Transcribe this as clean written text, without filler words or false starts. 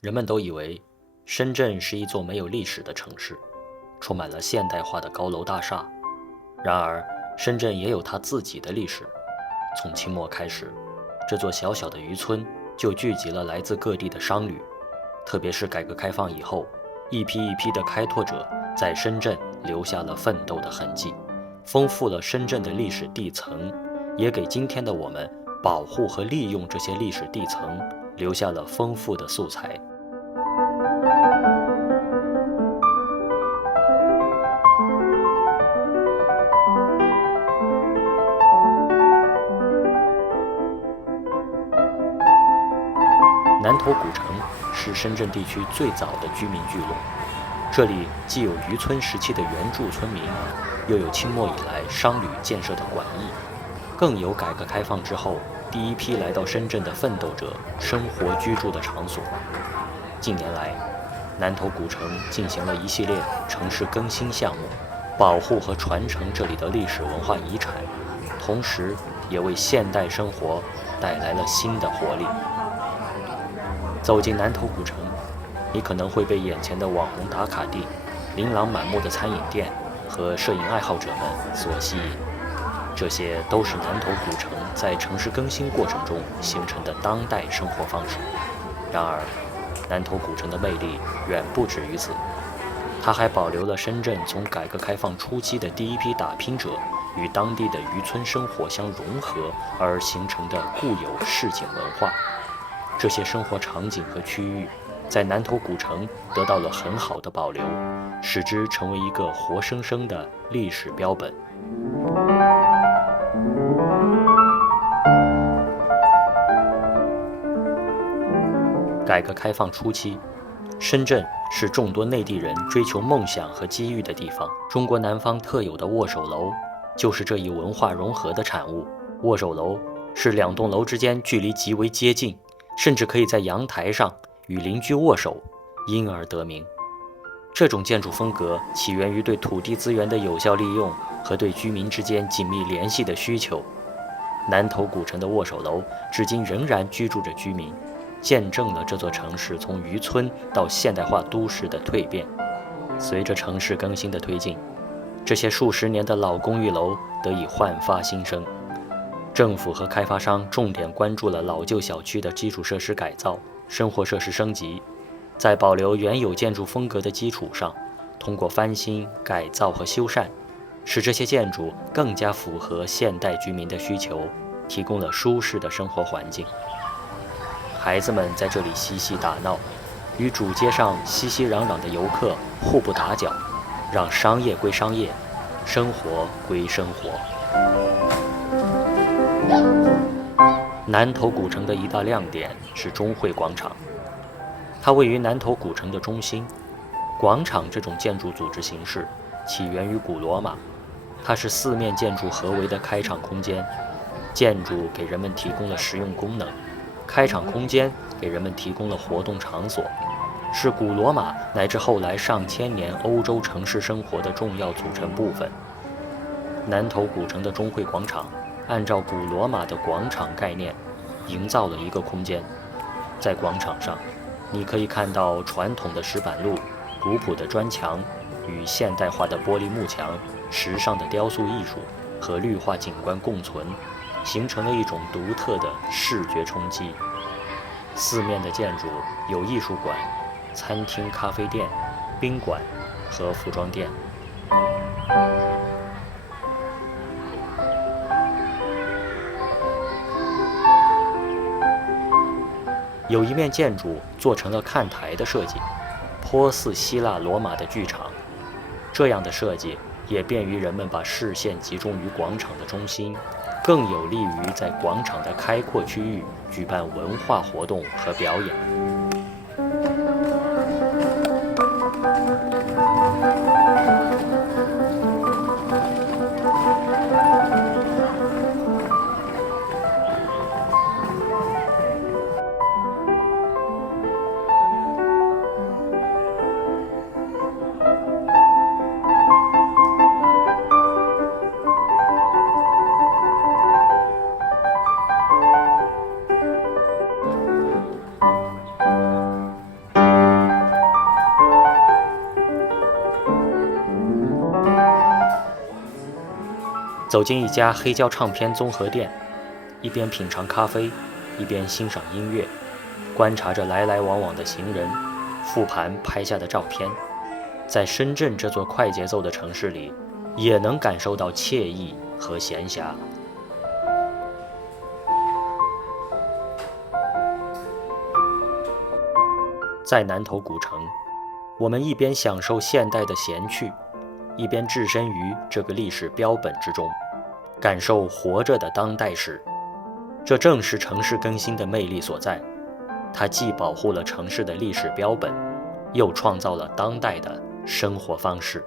人们都以为深圳是一座没有历史的城市，充满了现代化的高楼大厦。然而，深圳也有它自己的历史。从清末开始，这座小小的渔村就聚集了来自各地的商旅，特别是改革开放以后，一批一批的开拓者在深圳留下了奋斗的痕迹，丰富了深圳的历史地层，也给今天的我们保护和利用这些历史地层留下了丰富的素材。南头古城是深圳地区最早的居民聚落，这里既有渔村时期的原住村民，又有清末以来商旅建设的馆驿，更有改革开放之后第一批来到深圳的奋斗者生活居住的场所。近年来，南头古城进行了一系列城市更新项目，保护和传承这里的历史文化遗产，同时也为现代生活带来了新的活力。走进南头古城，你可能会被眼前的网红打卡地、琳琅满目的餐饮店和摄影爱好者们所吸引。这些都是南头古城在城市更新过程中形成的当代生活方式。然而，南头古城的魅力远不止于此，它还保留了深圳从改革开放初期的第一批打拼者与当地的渔村生活相融合而形成的固有市井文化。这些生活场景和区域在南头古城得到了很好的保留，使之成为一个活生生的历史标本。改革开放初期，深圳是众多内地人追求梦想和机遇的地方。中国南方特有的握手楼就是这一文化融合的产物。握手楼是两栋楼之间距离极为接近，甚至可以在阳台上与邻居握手，因而得名。这种建筑风格起源于对土地资源的有效利用和对居民之间紧密联系的需求。南头古城的握手楼至今仍然居住着居民，见证了这座城市从渔村到现代化都市的蜕变。随着城市更新的推进，这些数十年的老公寓楼得以焕发新生。政府和开发商重点关注了老旧小区的基础设施改造、生活设施升级，在保留原有建筑风格的基础上，通过翻新、改造和修缮，使这些建筑更加符合现代居民的需求，提供了舒适的生活环境。孩子们在这里嬉戏打闹，与主街上熙熙攘攘的游客互不打搅，让商业归商业，生活归生活。南头古城的一大亮点是中汇广场，它位于南头古城的中心。广场这种建筑组织形式起源于古罗马，它是四面建筑合围的开场空间，建筑给人们提供了实用功能，开场空间给人们提供了活动场所，是古罗马乃至后来上千年欧洲城市生活的重要组成部分。南头古城的中汇广场按照古罗马的广场概念营造了一个空间。在广场上，你可以看到传统的石板路、古朴的砖墙与现代化的玻璃幕墙、时尚的雕塑艺术和绿化景观共存，形成了一种独特的视觉冲击。四面的建筑有艺术馆、餐厅、咖啡店、宾馆和服装店。有一面建筑做成了看台的设计，颇似希腊罗马的剧场。这样的设计也便于人们把视线集中于广场的中心，更有利于在广场的开阔区域举办文化活动和表演。走进一家黑胶唱片综合店，一边品尝咖啡，一边欣赏音乐，观察着来来往往的行人，复盘拍下的照片，在深圳这座快节奏的城市里，也能感受到惬意和闲暇。在南头古城，我们一边享受现代的闲趣，一边置身于这个历史标本之中，感受活着的当代史。这正是城市更新的魅力所在，它既保护了城市的历史标本，又创造了当代的生活方式。